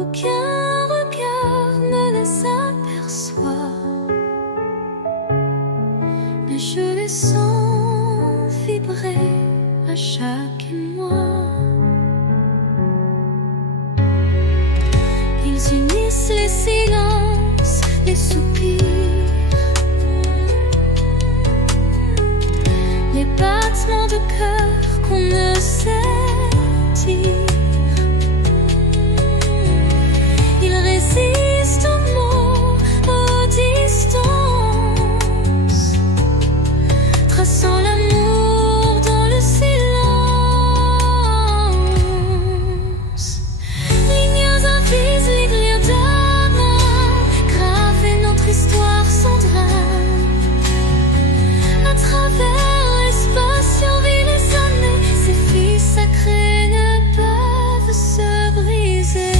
Aucun regard ne les aperçoit, mais je les sens vibrer à chaque émoi. Ils unissent les silences, les soupirs, les battements de cœur qu'on ne sait dire. Ils résistent aux mots, aux distances, traçant l'amour dans le silence. Lignes invisibles, lignes de main, graver notre histoire sans drame. À travers l'espace survit les années, ces filles sacrées ne peuvent se briser.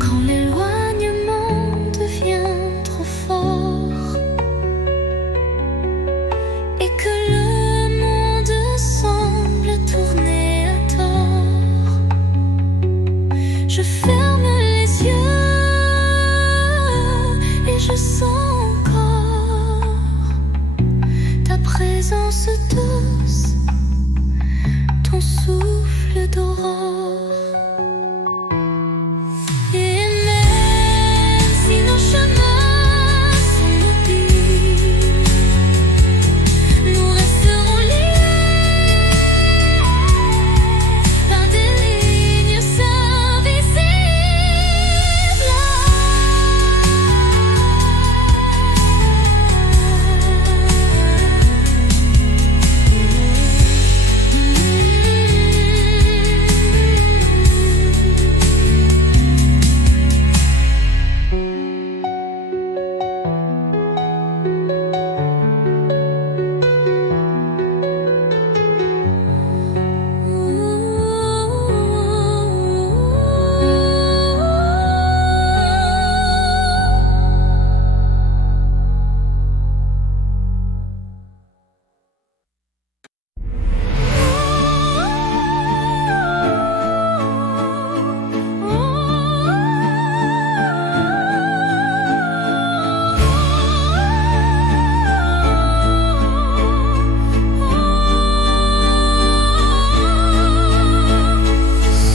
Quand l'éloignement devient trop fort et que le monde semble tourner à tort, je ferme les yeux et je sens encore ta présence douce, ton souffle d'aurore. Et même si nos chemins sont mobiles, nous resterons liés par des lignes invisibles.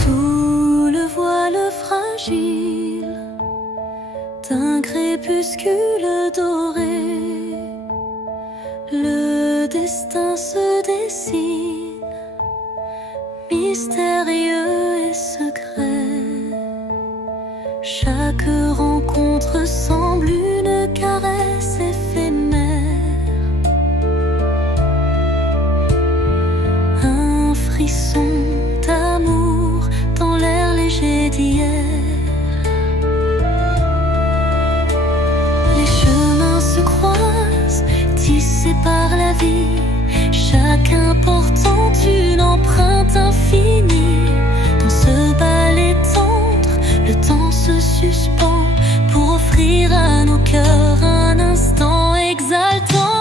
Sous le voile fragile d'un crépuscule doré, le destin se dessine, mystérieux et secret. Chaque rencontre semble une caresse éphémère, un frisson d'amour dans l'air léger d'hier. Les chemins se croisent, tissés par la vie, chacun portant une empreinte infinie. Dans ce ballet tendre, le temps se suspend pour offrir à nos cœurs un instant exaltant.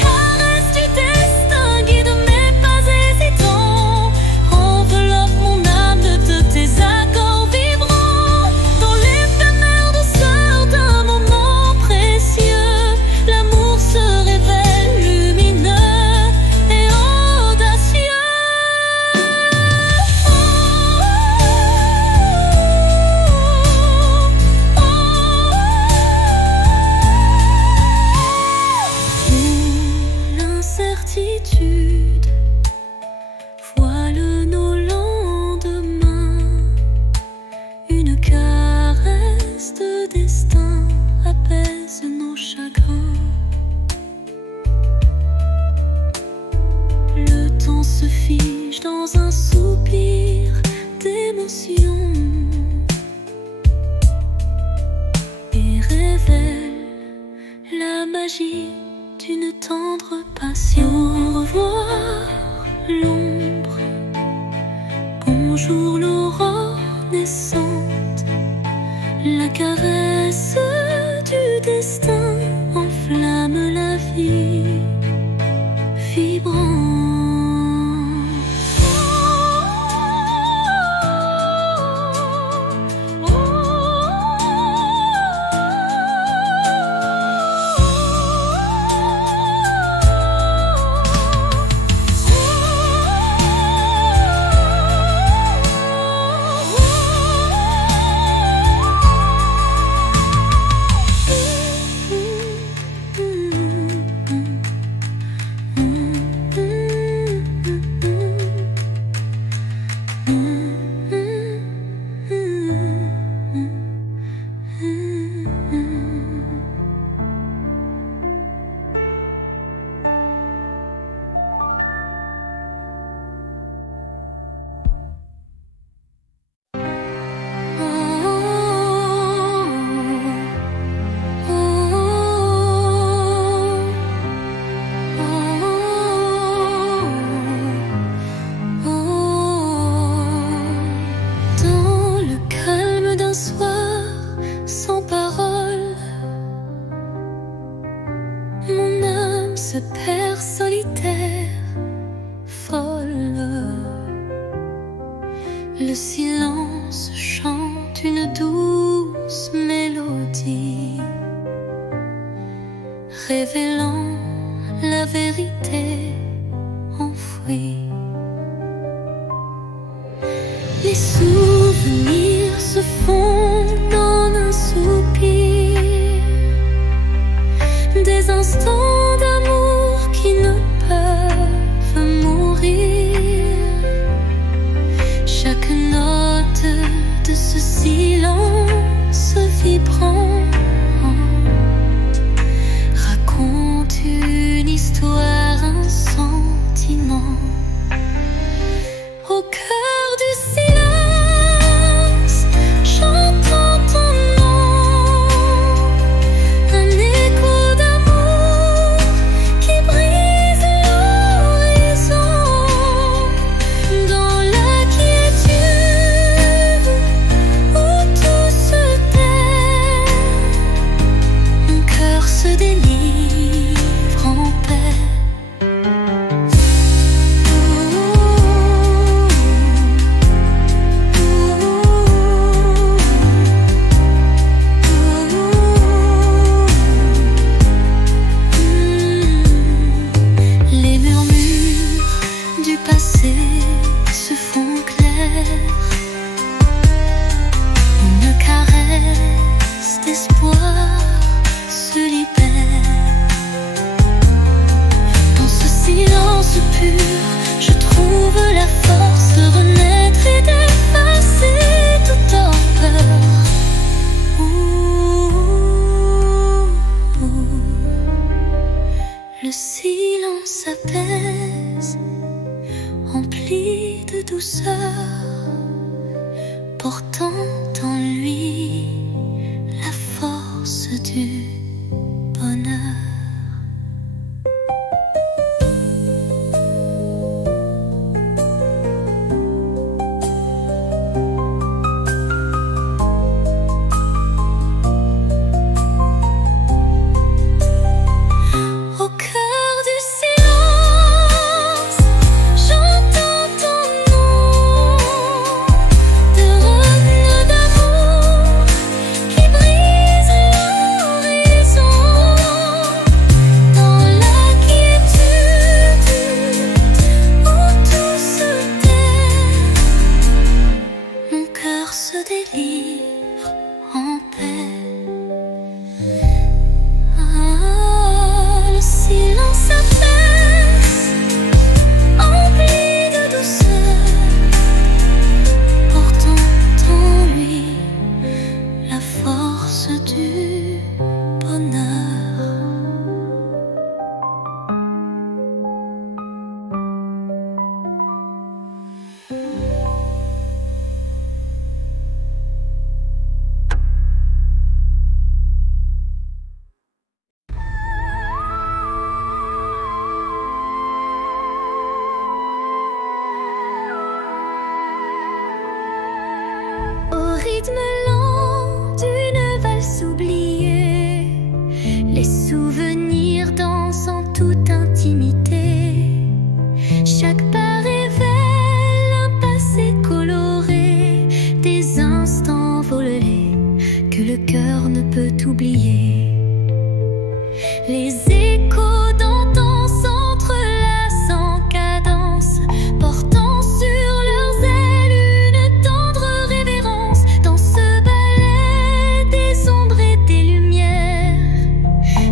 Caresse du destin, guide mes pas hésitants, enveloppe mon âme de tes accords vibrants. Dans l'éphémère douceur d'un moment précieux, l'amour se révèle lumineux et audacieux. Où l'incertitude voile nos lendemains, une caresse de destin apaise nos chagrins. Le temps se fige dans un soupir d'émotion et révèle la magie d'une tendre passion. Au revoir l'ombre, bonjour l'aurore naissante, la caresse du destin enflamme la vie. se perd solitaire, folle. Le silence chante une douce mélodie, révélant la vérité enfouie. Les souvenirs se fondent en un soupir, des instants d'amour qui ne peuvent mourir. Chaque note de ce silence vibrant raconte une histoire, un sentiment. Au cœur du silence, j'entends ton nom, un écho d'amour qui brise l'horizon. Dans la quiétude où tout se tait, mon cœur se délivre en paix. Les murmures du passé se font clairs, une caresse d'espoir se libère. Dans ce silence pur, je trouve la force de renaître et d'effacer toute horreur. Le silence apaise, rempli de douceur, portant en lui la force du bonheur. Au cœur du silence, j'entends ton nom, de rêves d'amour qui brise l'horizon. Dans la quiétude où tout se tait, mon cœur se délivre en paix. Le silence apaise, empli de douceur, portant en lui la force du bonheur. Au rythme lent d'une valse oubliée, les souvenirs dansent en toute intimité. Chaque pas révèle un passé coloré, des instants volés que le cœur ne peut oublier. Les échos d'antan s'entrelacent en cadence, portant sur leurs ailes une tendre révérence. Dans ce ballet des ombres et des lumières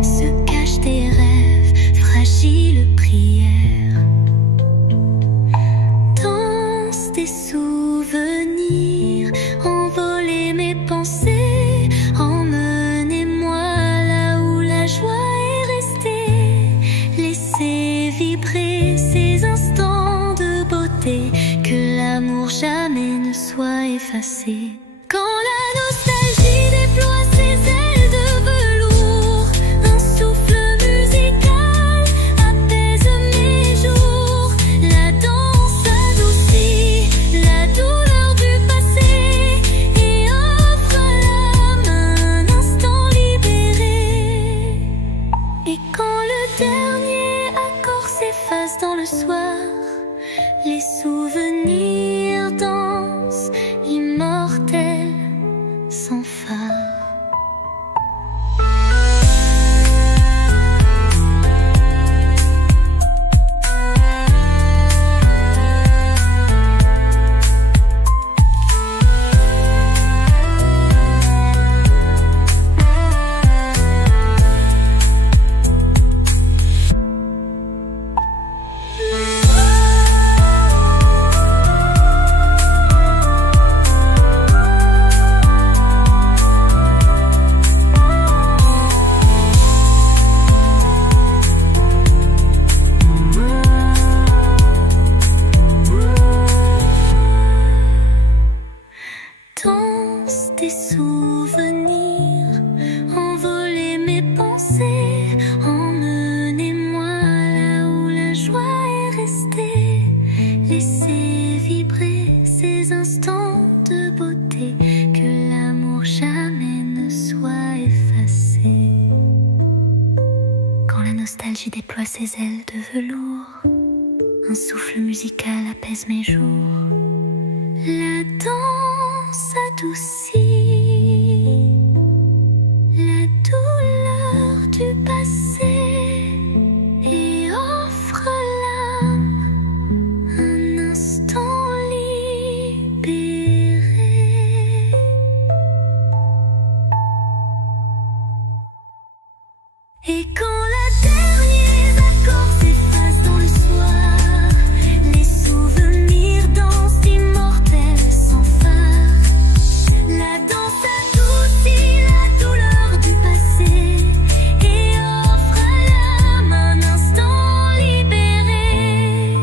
se cachent des rêves, fragiles prières. Danse des souvenirs, envoler mes pensées, emmenez-moi là où la joie est restée. qui déploie ses ailes de velours. Un souffle musical apaise mes jours. La danse adoucit la douleur du passé et offre l'âme un instant libéré. Et quand la dernier accord s'efface dans le soir, les souvenirs dansent immortels sans phare. La danse adoucit la douleur du passé et offre à l'âme un instant libéré.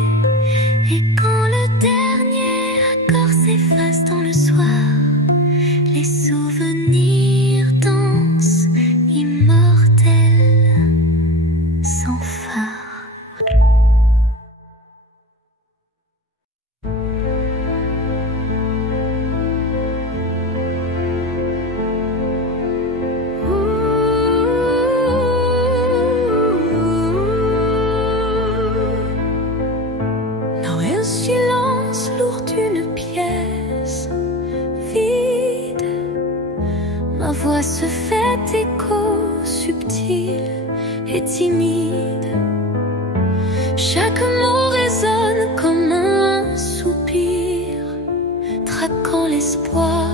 Et quand le dernier accord s'efface dans le soir, les souvenirs dansent immortels sans phare. Dans un silence lourd d'une pièce vide, ma voix se fait écho subtil et timide. Chaque mot résonne comme un soupir, traquant l'espoir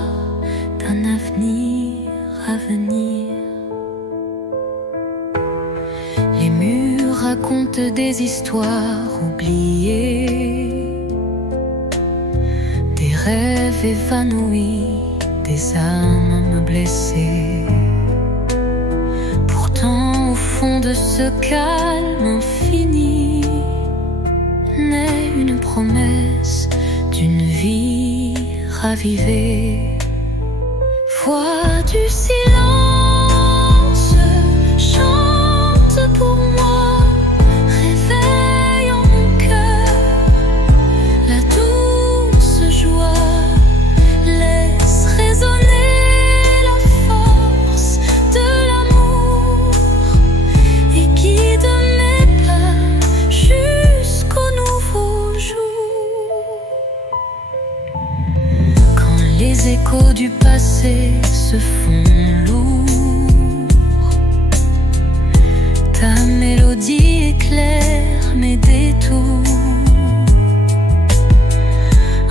d'un avenir à venir. Les murs racontent des histoires oubliées, des rêves évanouis, des âmes blessées. Pourtant, au fond de ce calme infini, naît une promesse d'une vie ravivée. Voix du silence, chante pour moi, réveille en mon cœur la douce joie, laisse résonner la force de l'amour et guide mes pas jusqu'au nouveau jour. Quand les échos du passé se font lourds, ta mélodie éclaire mes détours.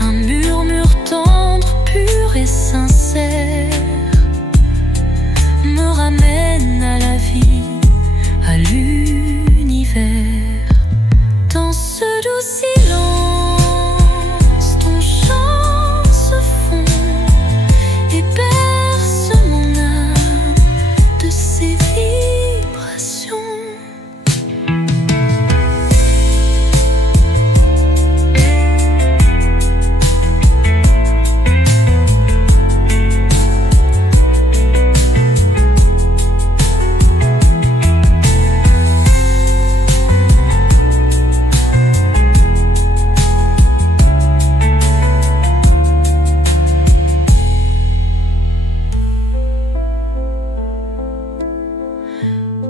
Un murmure tendre, pur et sincère me ramène à la vie, à l'univers. Dans ce doux silence, ton chant se fond et berce mon âme de ses vibrations.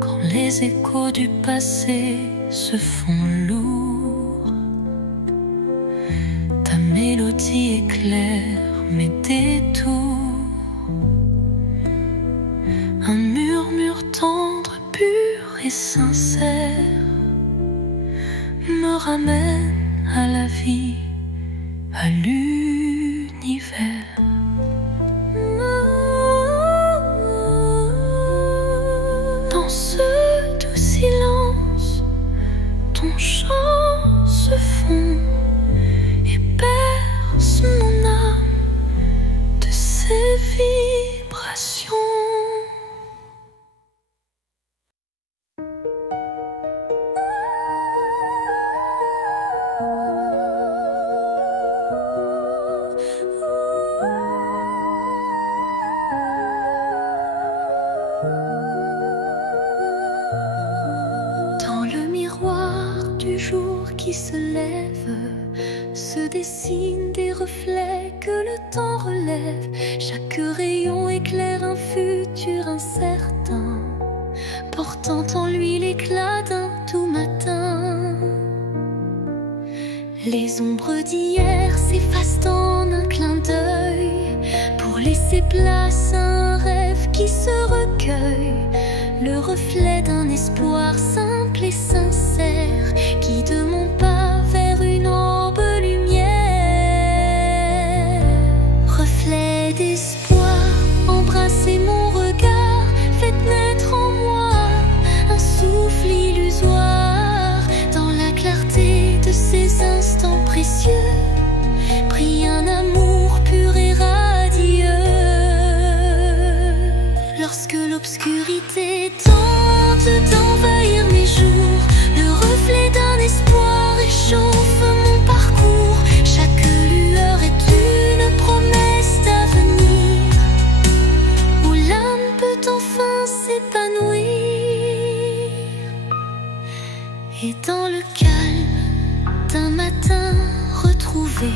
Quand les échos du passé se font lourds, ta mélodie éclaire mes détours. Un murmure tendre, pur et sincère me ramène à la vie, à l'univers. Dans ce doux silence, ton chant se fond et berce mon âme de ses vibrations. Dans le miroir du jour qui se lève, se dessinent des reflets que le temps relève. Chaque rayon éclaire un futur incertain. portant en lui l'éclat d'un doux matin. Les ombres d'hier s'effacent en un clin d'œil pour laisser place à un rêve qui se recueille, le reflet d'un espoir simple et sincère qui de mon pas vers une ambre lumière. Reflet d'espoir, embrassez mon regard, faites naître en moi un souffle illusoire. Dans la clarté de ces instants précieux brille un amour pur et radieux. Lorsque l'obscurité tente d'envahir mes jours, le reflet d'un espoir réchauffe mon parcours. Chaque lueur est une promesse d'avenir où l'âme peut enfin s'épanouir. Et dans le calme d'un matin retrouvé,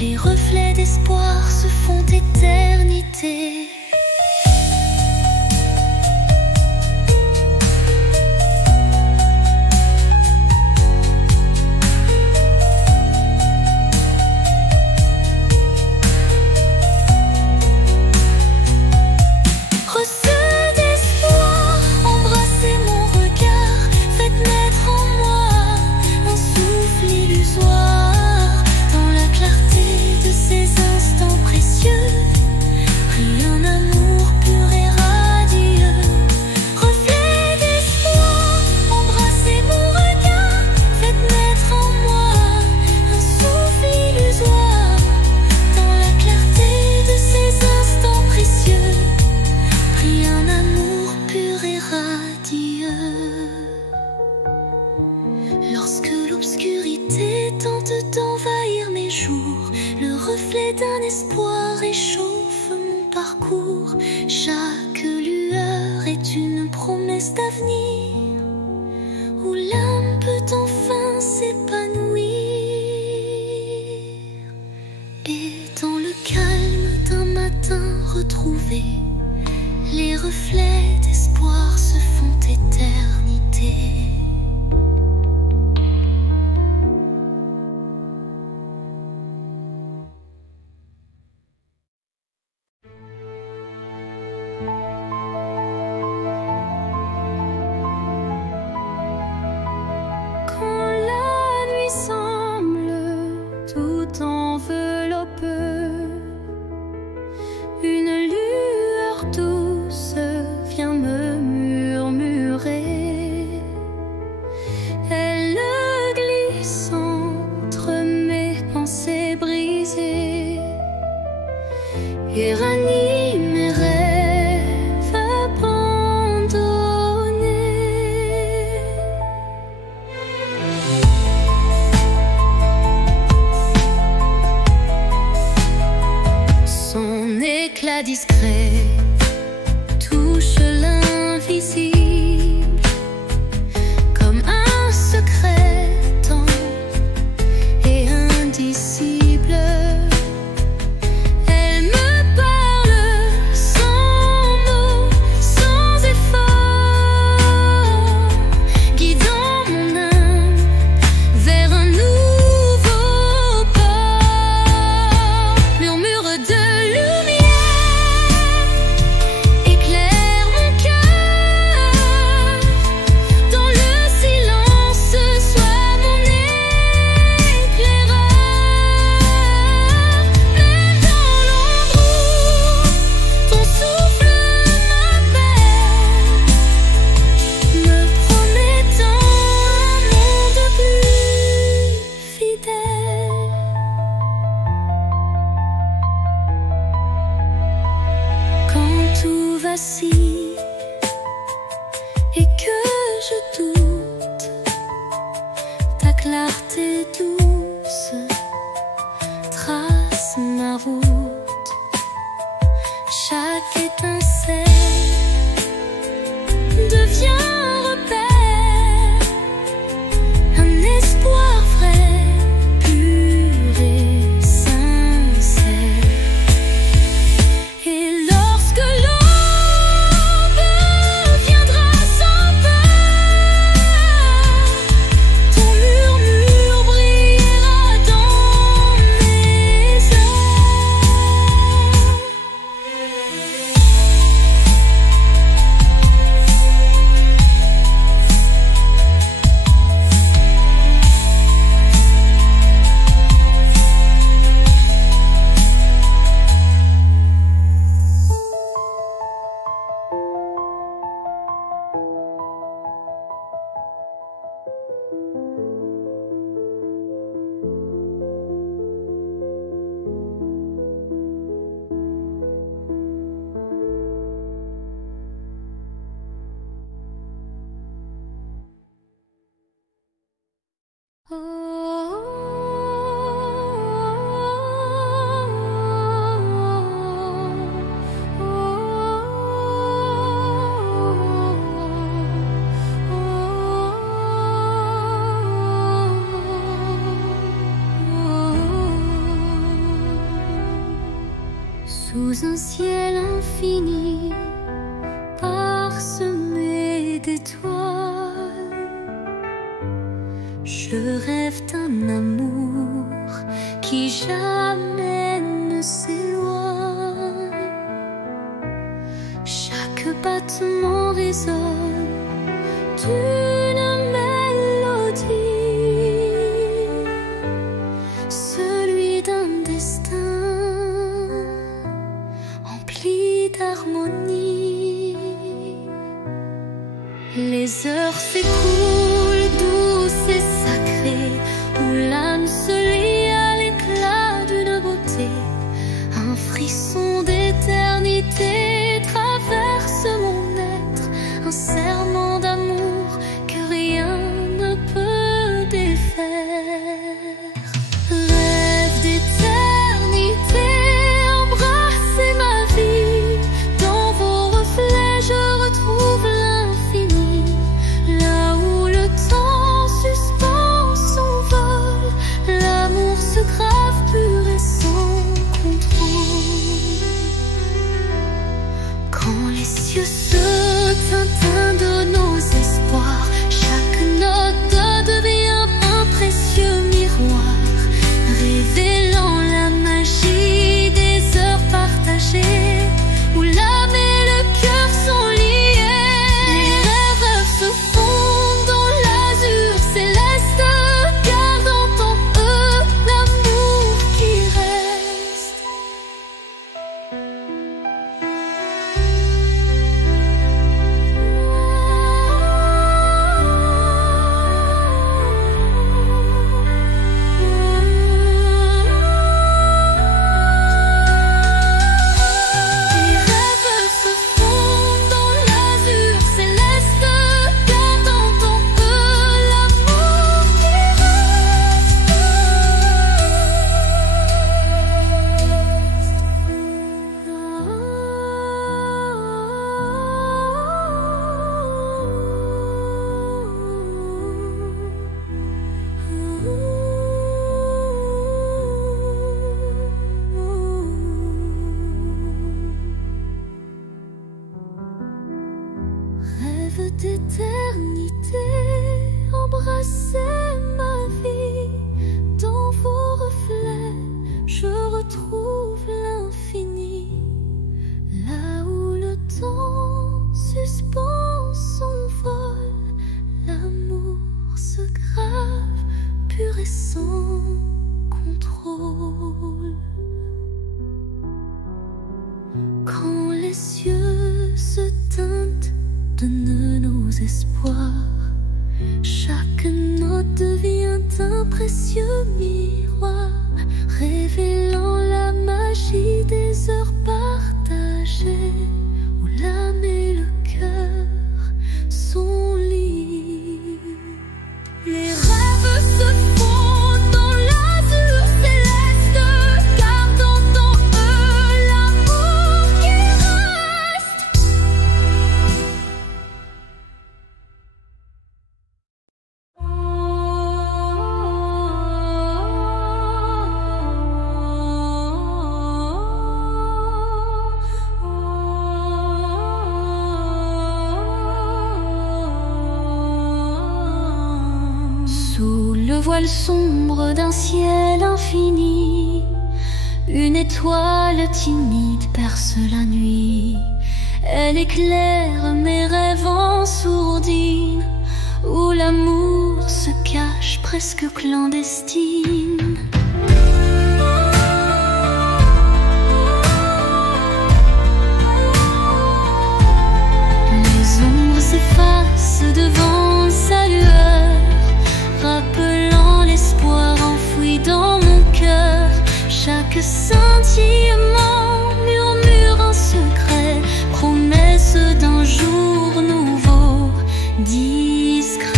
les reflets d'espoir se font éternité. Lorsque l'obscurité tente d'envahir mes jours, le reflet d'un espoir réchauffe mon parcours. Chaque lueur est une promesse d'avenir où l'âme peut enfin s'épanouir. Et dans le calme d'un matin retrouvé, les reflets d'espoir se font éternité. Et ranime mes rêves abandonnés. Son éclat discret touche l'invisible comme un secret tendre et indicible. Et que je doute, ta clarté douce trace ma route. Chaque étincelle devient un repère, un espoir vrai, pur et sincère. Et lorsque l'aube viendra sans un ciel infini parsemé d'étoiles. Je rêve d'un amour qui jamais ne s'éloigne. Chaque battement résonne d'une mélodie, celui d'un destin empli d'harmonie. Les heures s'écoulent douces et sacrées, où l'âme se lie à l'éclat d'une beauté. Un frisson d'éternité traverse mon être, un serment d'amour que rien ne peut défaire. Rêve d'éternité, embrassez ma vie. Dans vos reflets je retrouve l'infini. Là où le temps suspend son vol, l'amour se grave pur et sans contrôle. Quand les cieux se teintent de nos espoirs, chaque note devient un précieux miroir, révélant la magie des heures partagées, où l'âme et le cœur sont liés. Les rêves se fondent dans l'azur céleste, gardant en eux l'amour qui reste. Les rêves se fondent dans l'azur céleste, gardant en eux l'amour qui rêve d'éternité, embrassez ma vie. Dans vos reflets, je retrouve l'infini. Là où le temps suspend son vol, l'amour se grave pur et sans contrôle. Quand les cieux se teintent de nos espoirs, chaque note devient un précieux miroir, révélant la magie des heures partagées, où l'âme et le cœur sont liés. Les rêves se fondent dans l'azur céleste, gardant en eux l'amour qui reste. Sous le voile sombre d'un ciel infini, une étoile timide perce la nuit. Elle éclaire mes rêves en sourdine, où l'amour se cache presque clandestine. Les ombres s'effacent devant sa lueur, rappelant l'espoir enfoui dans mon cœur. Chaque scintillement murmure un secret, promesse d'un jour nouveau, discret.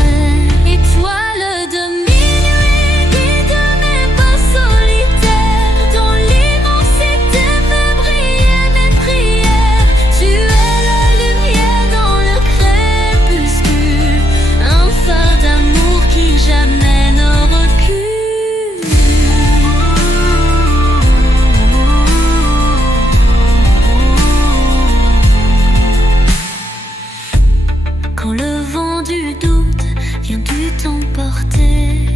Étoile de minuit, guide mes pas solitaires, dans l'immensité fais briller mes prières. Tu es la lumière dans le crépuscule, un phare d'amour qui jamais ne recule. quand le vent du doute vient du t'emporter.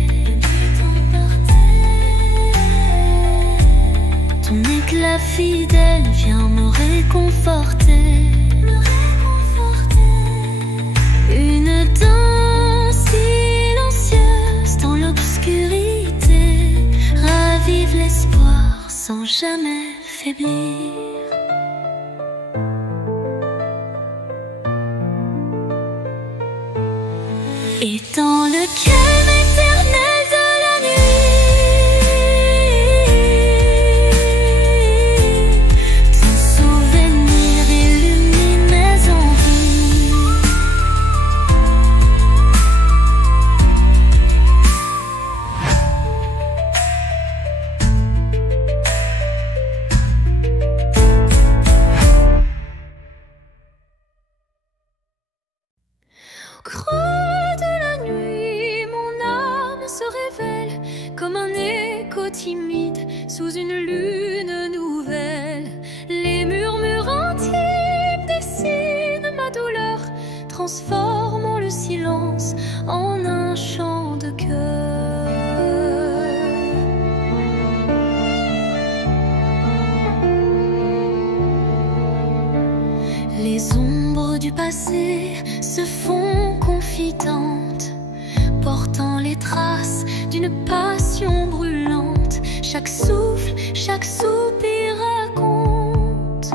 Ton éclat fidèle vient me réconforter. Une danse silencieuse dans l'obscurité ravive l'espoir sans jamais faiblir. Et dans le calme éternel de la nuit, ton souvenir illumine mes envies. Au creux de la nuit, mon âme se révèle comme un écho timide sous une lune nouvelle. Les murmures intimes dessinent ma douleur, transformant le silence en un chant de cœur. Les ombres du passé se font confidentes, portant les traces d'une passion brûlante. Chaque souffle, chaque soupir raconte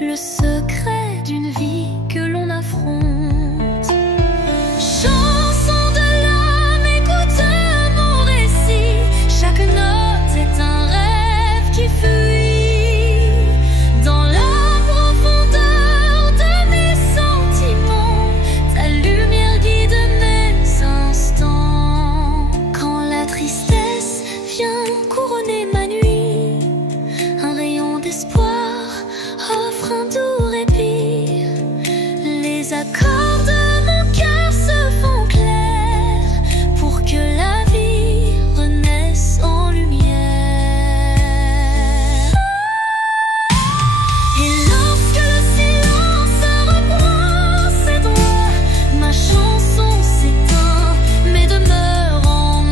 le secret d'une vie que l'on affronte. Chanson de l'âme, écoute mon récit. Chaque note est un rêve qui fuit dans la profondeur de mes sentiments. Ta lumière guide mes instants. Quand la tristesse vient couronner ma nuit, un rayon d'espoir offre un doux répit. Les accords de mon cœur se font clairs pour que la vie renaisse en lumière. Et lorsque le silence reprend ses droits, ma chanson s'éteint mais demeure en moi.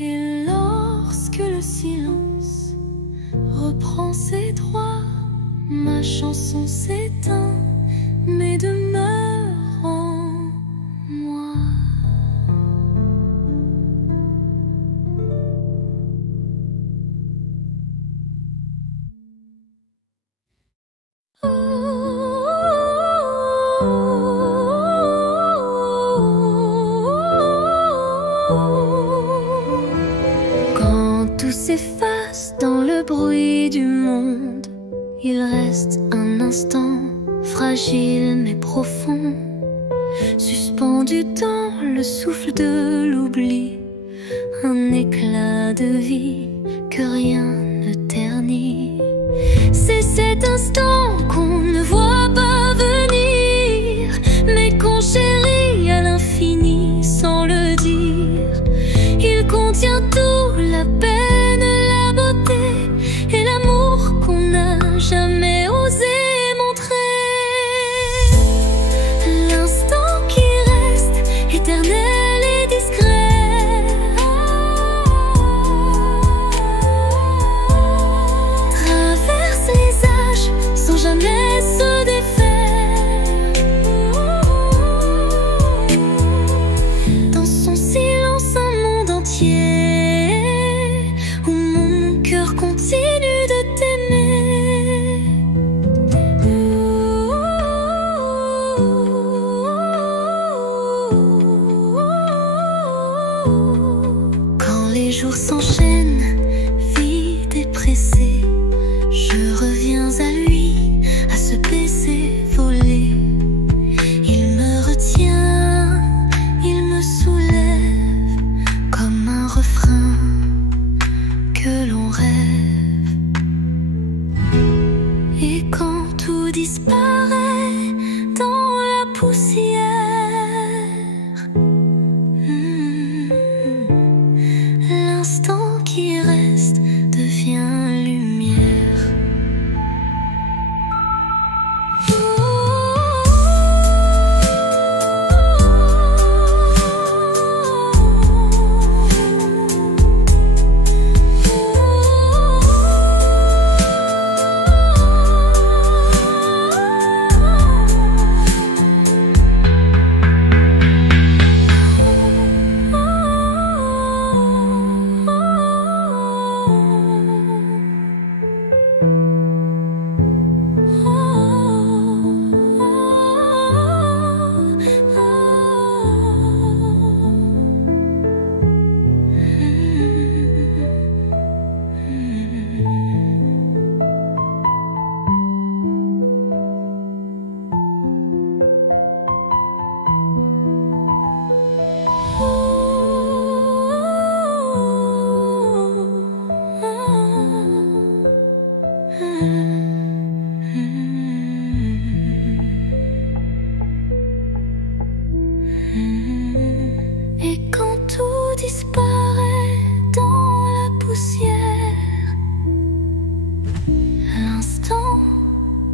Et lorsque le silence reprend ses droits, ma chanson s'éteint mais demeure en moi. Quand tout s'efface dans le bruit du monde, il reste un instant fragile mais profond, suspendu dans le souffle de l'oubli, un éclat de vie que rien ne ternit. C'est cet instant qu'on ne voit pas venir, mais qu'on chérit à l'infini sans le dire. Il contient tout, la peine, la beauté et l'amour qu'on n'a jamais osé montrer. L'instant qui reste éternel et discret traverse les âges sans jamais jours s'enchaînent, vite et pressés. Je reviens à lui, à ce baiser volé. Il me retient, il me soulève comme un refrain que l'on rêve. Et quand tout disparaît dans la poussière, l'instant qui reste devient lumière. Et quand tout disparaît dans la poussière, l'instant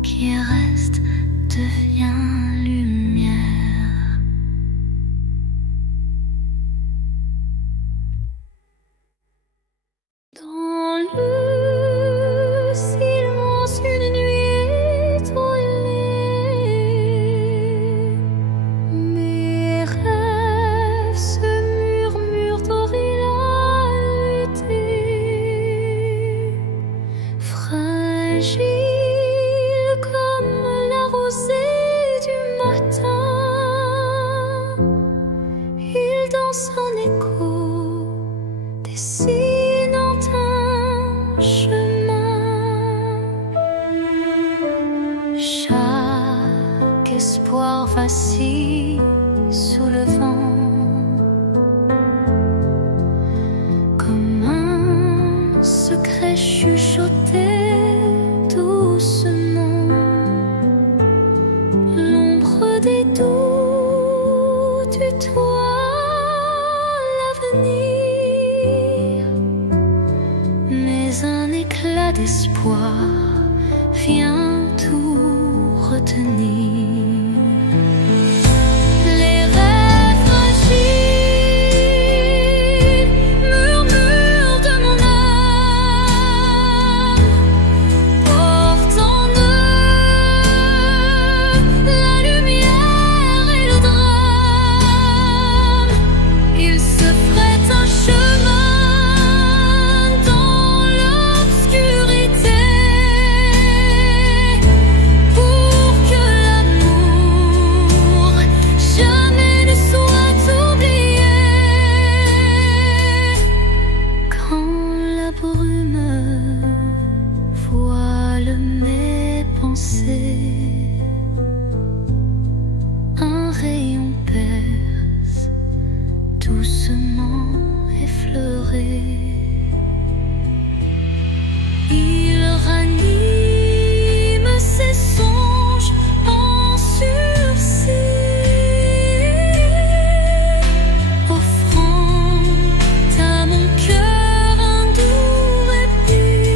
qui reste devient lumière. Dans le silence, une nuit étoilée, mes rêves se murmurent d'orialité. Fragile comme la rosée du matin, il danse en écho, dessinant un chemin. Chaque espoir vacille sous le vent, comme un secret chuchoté doucement. L'ombre des doutes tutoie l'avenir, mais un éclat d'espoir vient tout retenir. Les rêves fragiles murmurent de mon âme, portent en eux la lumière et le drame. Ils se frayent un chemin dans l'obscurité pour que l'amour jamais ne soit oublié. Quand la brume voile mes pensées, un rayon perce doucement effleuré. Il ranime ses songes en sursis, offrant à mon cœur un doux répit.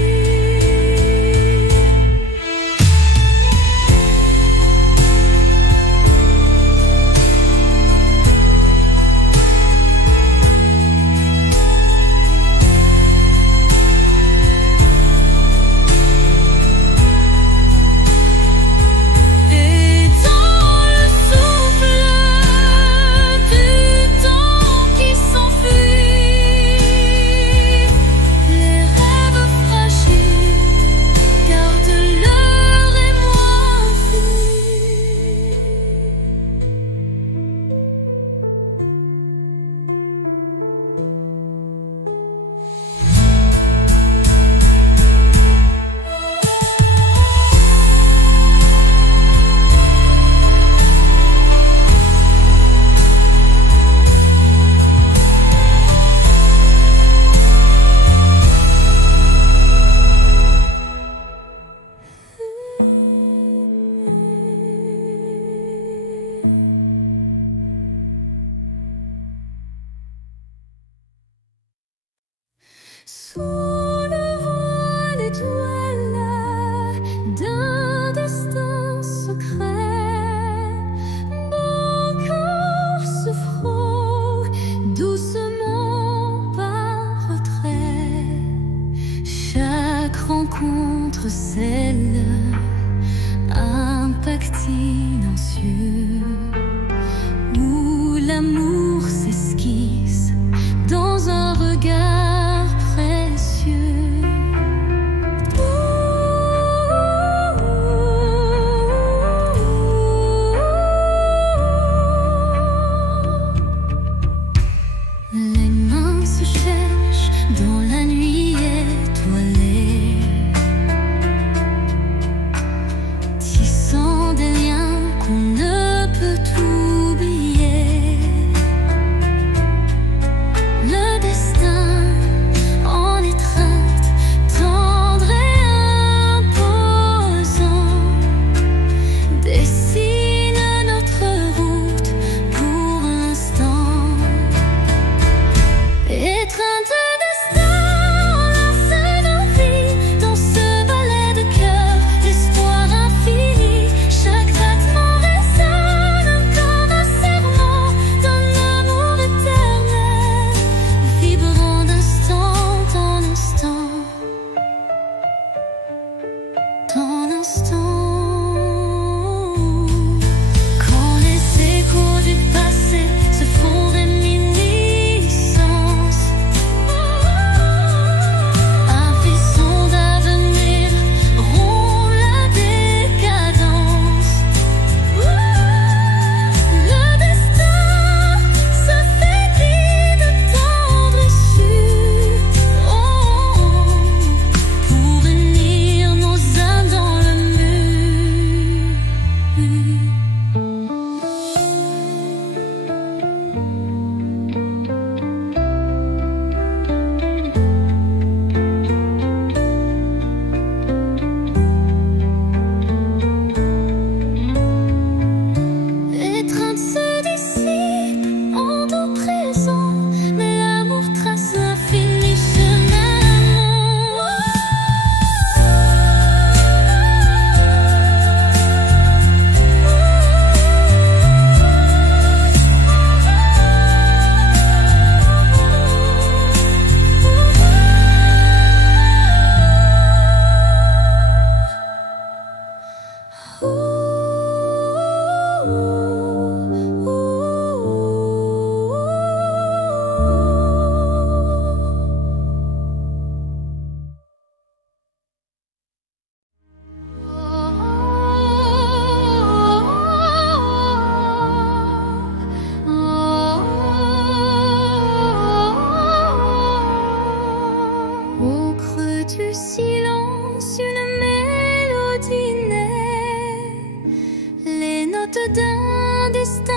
quête d'un destin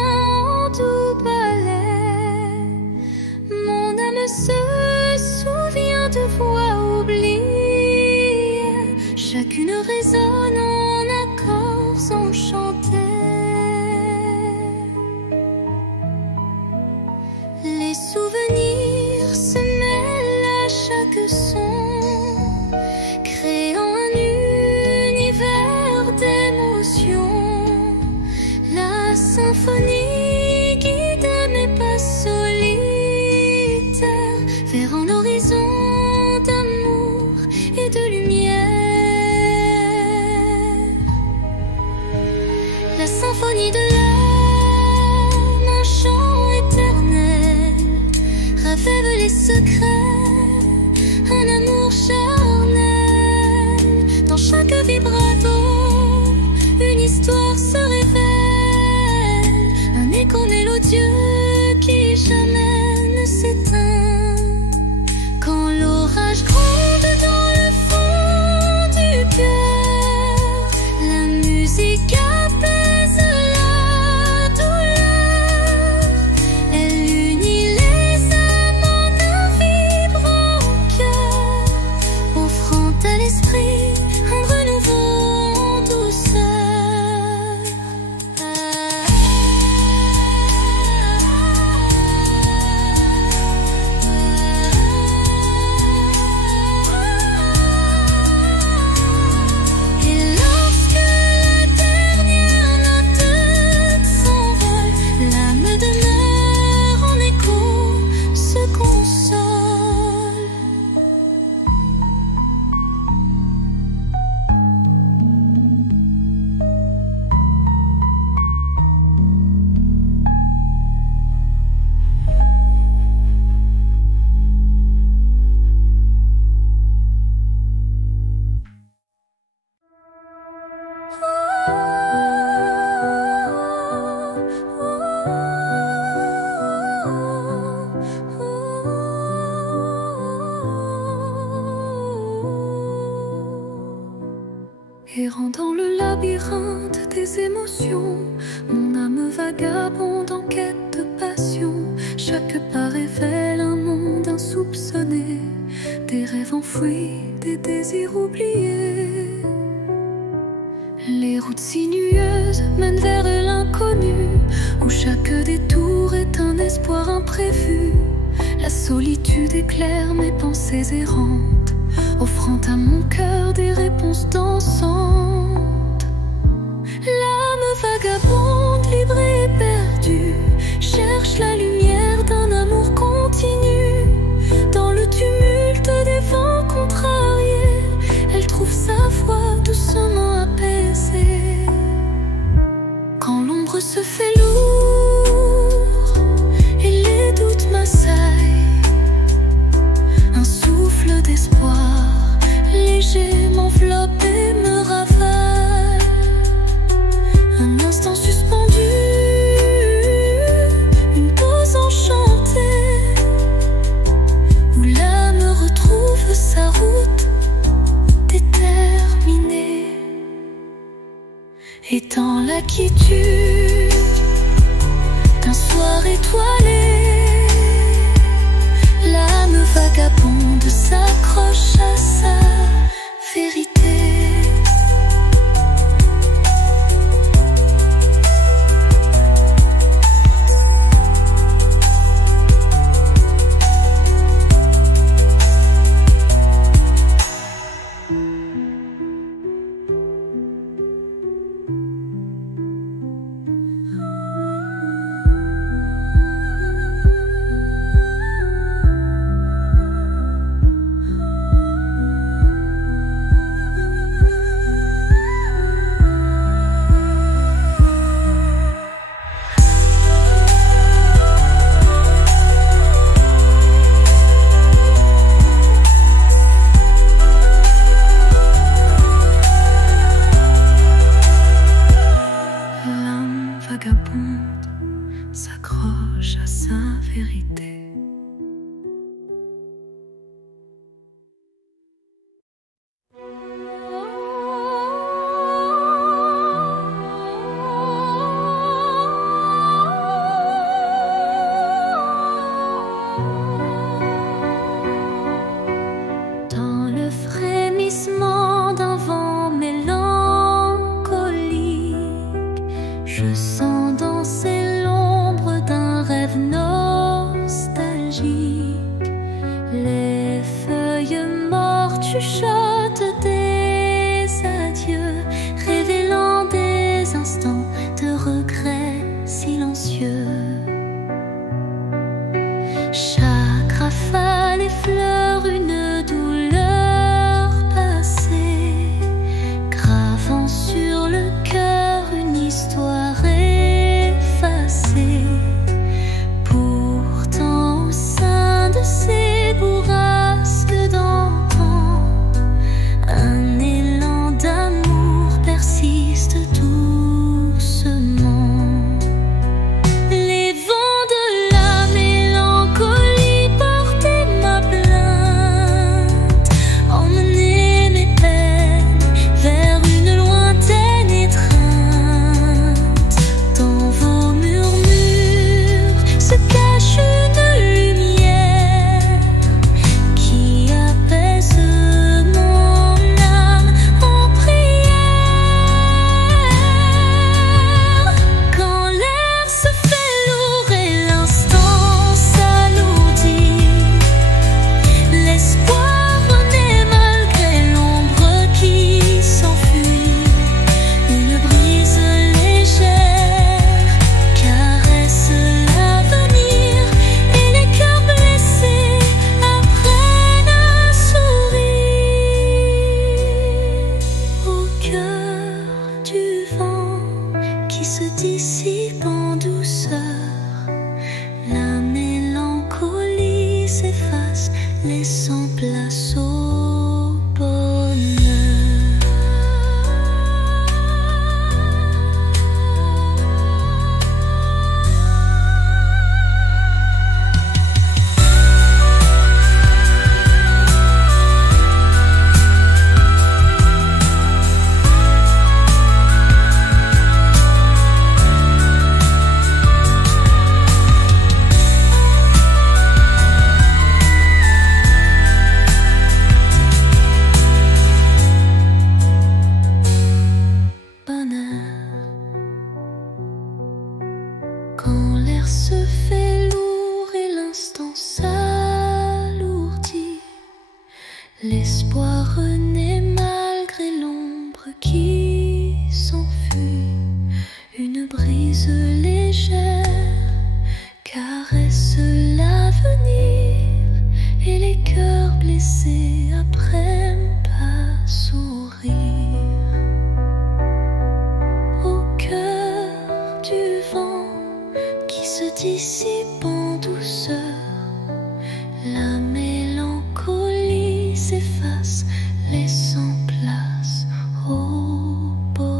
en tout palais. Mon âme se souvient de voix oubliées, chacune résonne en accords enchantés. Les souvenirs se mêlent à chaque son, créant un univers d'émotions. La symphonie guide mes pas solitaires vers un horizon d'amour et de lumière. La symphonie de l'âme, un chant éternel, rêve les secrets, un amour charnel. Dans chaque vibrato, une histoire se révèle, un écho mélodieux qui jamais ne s'éteint. Quand l'orage gronde dans le fond du cœur, la musique apaise la douleur. Elle unit les âmes en un vibrant cœur, offrant à l'esprit un renouveau en douceur. Et lorsque la dernière note s'envole, l'âme demeure en écho, se console. Errant dans le labyrinthe des émotions, mon âme vagabonde en quête de passion. Chaque pas révèle un monde insoupçonné, des rêves enfouis, des désirs oubliés. Les routes sinueuses mènent vers l'inconnu, où chaque détour est un espoir imprévu. La solitude éclaire mes pensées errantes, offrant à mon cœur des réponses dansantes. L'âme vagabonde, libre et perdue, cherche la lumière d'un amour continu. Dans le tumulte des vents contrariés, elle trouve sa voix doucement apaisée. Quand l'ombre se fait lourde et les doutes m'assaillent, un souffle d'espoir léger m'enveloppe et me ravale. Un instant suspendu, une pause enchantée, où l'âme retrouve sa route déterminée. Et dans la quiétude d'un soir étoilé, l'âme vagabonde s'accroche à sa vérité. s'accroche à sa vérité. Je sens danser l'ombre d'un rêve nostalgique. Les feuilles mortes chuchotent des adieux, révélant des instants de regret silencieux. Chaque rafale effleure une douleur passée, gravant sur le cœur une histoire effacée. Pourtant au sein de ces bourrasques d'antan, un élan d'amour persiste doucement. Les vents de la mélancolie portaient ma plainte, emmenaient mes peines vers une lointaine étreinte. Dans vos murmures se cache une lumière qui apaise mon âme en prière. Quand l'air se fait lourd et l'instant s'alourdit, l'espoir renaît malgré l'ombre qui s'enfuit. Une brise légère caresse l'avenir et les cœurs blessés apprennent à sourire. Au cœur du vent qui se dissipe en douceur, la mélancolie s'efface, laissant place au bonheur. Bonheur. Quand l'air se fait lourd et l'instant s'alourdit, l'espoir renaît malgré l'ombre qui s'enfuit. Une brise légère caresse l'avenir et les cœurs blessés apprennent à sourire. Au cœur du vent qui se dissipe en douceur, la mélancolie s'efface, laissant place au bonheur.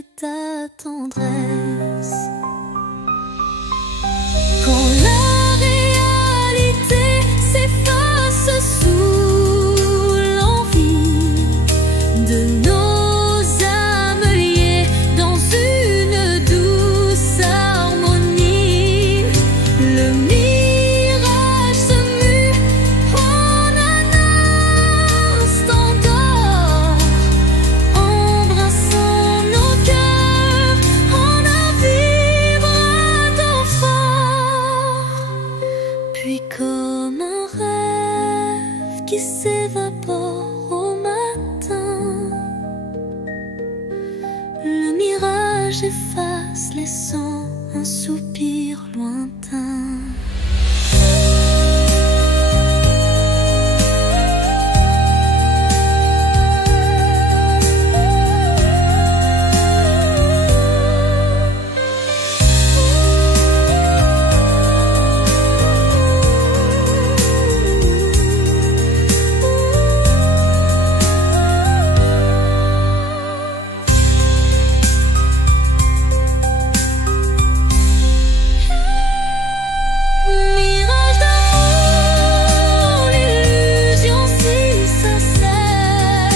et ta tendresse. Quand la réalité s'efface sous l'envie de nos âmes liées dans une douce harmonie, le mirage se mue en un instant d'or, embrassant nos cœurs en un vibrato fort. Puis comme un rêve qui s'évapore au matin, le mirage efface, laissant un soupir lointain. Mirage d'amour, l'illusion si sincère,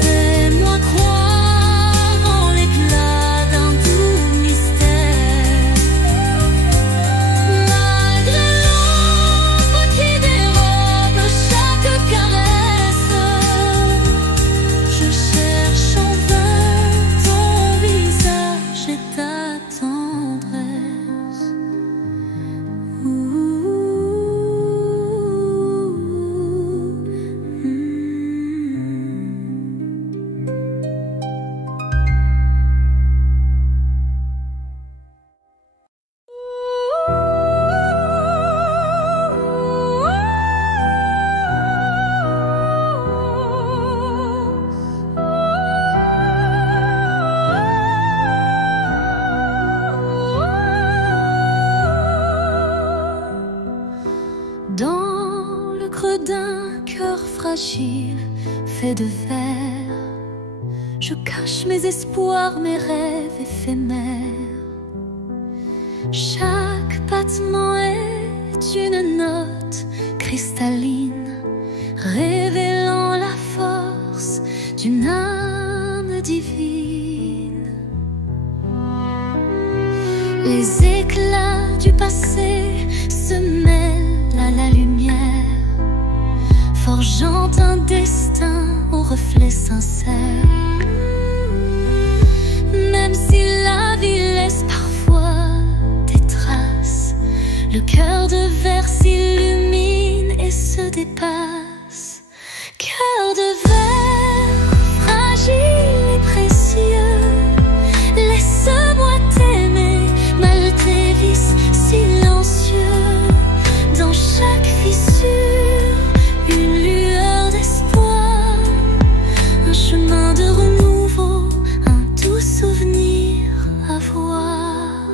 fais-moi croire en l'éclat d'un doux mystère. Malgré l'ombre qui dérobe chaque caresse, je cherche en vain ton visage et ta tendresse. Dans le creux d'un cœur fragile fait de verre, je cache mes espoirs, mes rêves éphémères. Chaque battement est une note cristalline, révélant la force d'une âme divine. Les éclats du passé se mêlent à la lumière, forgeant un destin au reflet sincère. Même si la vie laisse parfois des traces, le cœur de verre s'illumine et se dépasse. Cœur de verre, fragile et précieux, laisse-moi t'aimer, mal tes vices silencieux. Dans chaque fissure, une lueur d'espoir, un chemin de renouveau, un doux souvenir à voir.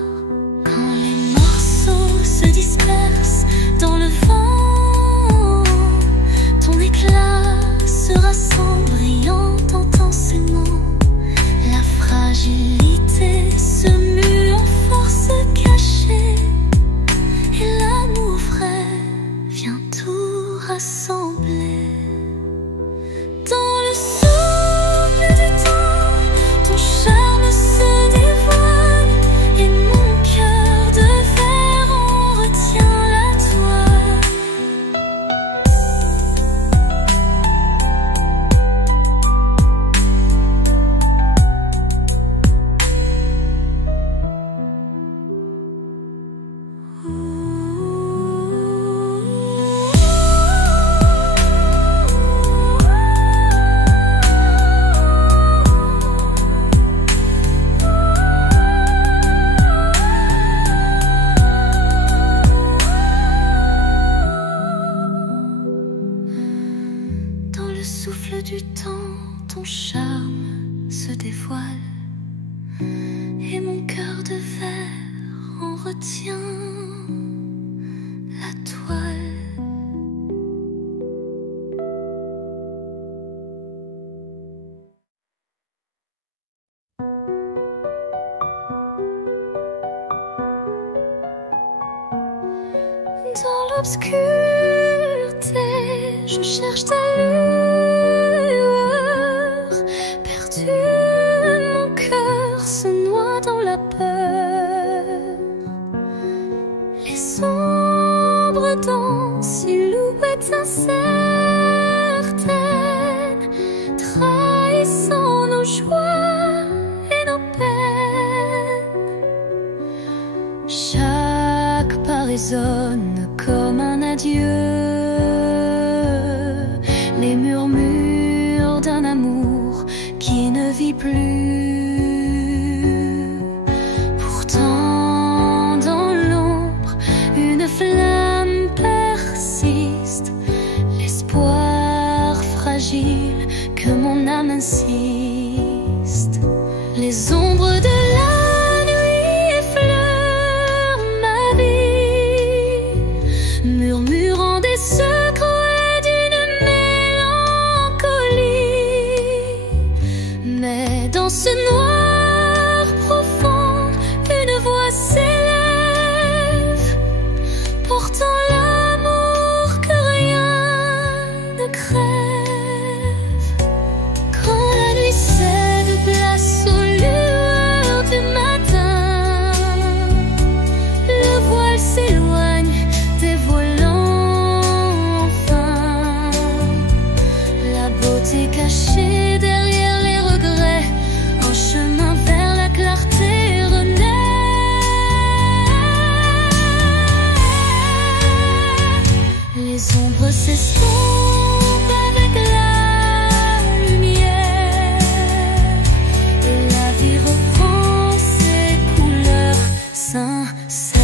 Quand les morceaux se dispersent dans le vent, ton éclat se rassemble brillant intensément. La fragilité se mue en force cachée, et l'amour vrai vient tout rassembler. Dans le souffle du temps, ton charme se dévoile, et mon cœur de verre en retient la toile. Dans le souffle du temps, ton charme se dévoile, et mon cœur de verre en retient l'obscurité, je cherche ta lueur. Perdu, mon cœur se noie dans la peur. Les ombres dansent, silhouettes incertaines, trahissant nos joies et nos peines. Chaque pas résonne comme un adieu, les murmures d'un amour qui ne vit plus. Pourtant dans l'ombre, une flamme persiste, l'espoir fragile que mon âme insiste. Les ombres de la nuit effleurent ma vie, murmurant des secrets d'une mélancolie. Mais dans ce noir profond, une voix s'élève, portant l'amour que rien ne crève. Quand la nuit cède place aux lueurs du matin, le voile s'éloigne, dévoilant enfin la beauté cachée derrière les regrets. En chemin vers la clarté renaît. Les ombres s'estompent avec la lumière, et la vie reprend ses couleurs sincères.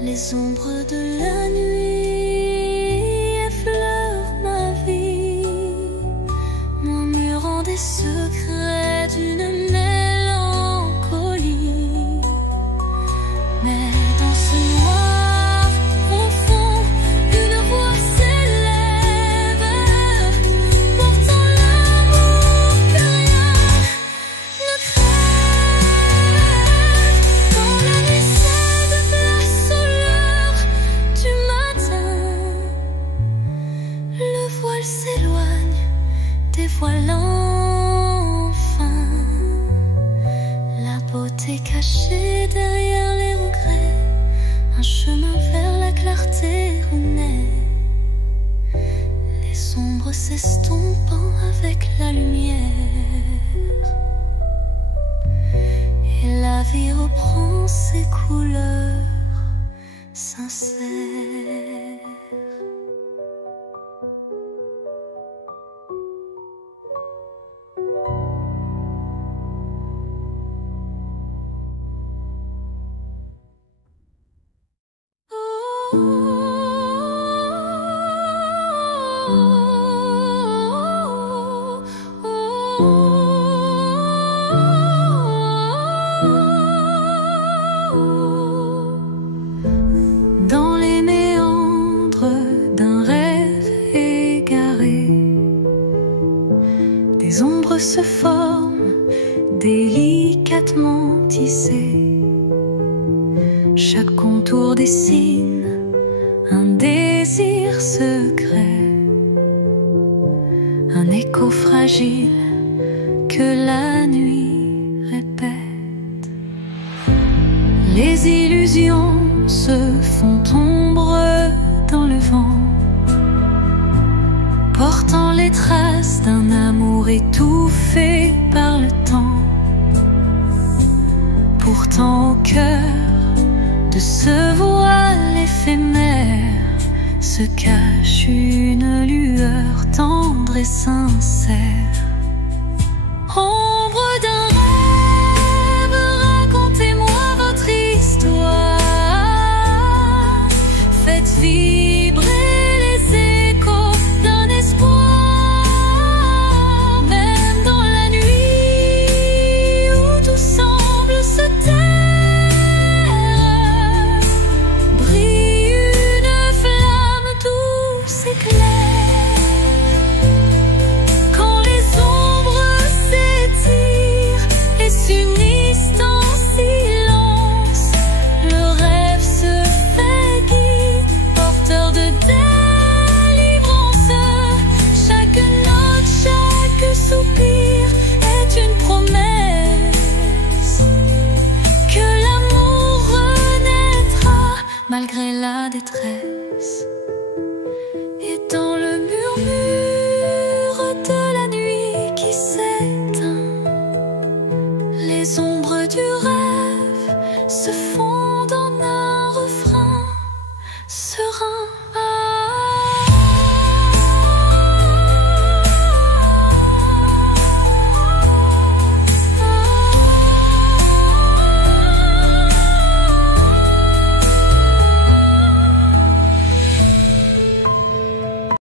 Les ombres de la nuit effleurent ma vie, murmurant des secrets d'une mélancolie. Mais dans ce noir profond, une voix s'élève, portant l'amour que rien ne crève. Quand la nuit cède place aux lueurs du matin, le voile s'éloigne, dévoilant enfin la beauté cachée derrière les regrets. Un chemin vers la clarté renaît, les ombres s'estompant avec la lumière, et la vie reprend ses couleurs sincères. Dans les méandres d'un rêve égaré, des ombres se forment, délicatement tissées. Chaque contour dessine un désir secret, un écho fragile que la nuit répète. Les illusions se font ombre dans le vent, portant les traces d'un amour étouffé par le temps. Pourtant au cœur de ce voile éphémère se cache une lueur tendre et sincère, ombre d'un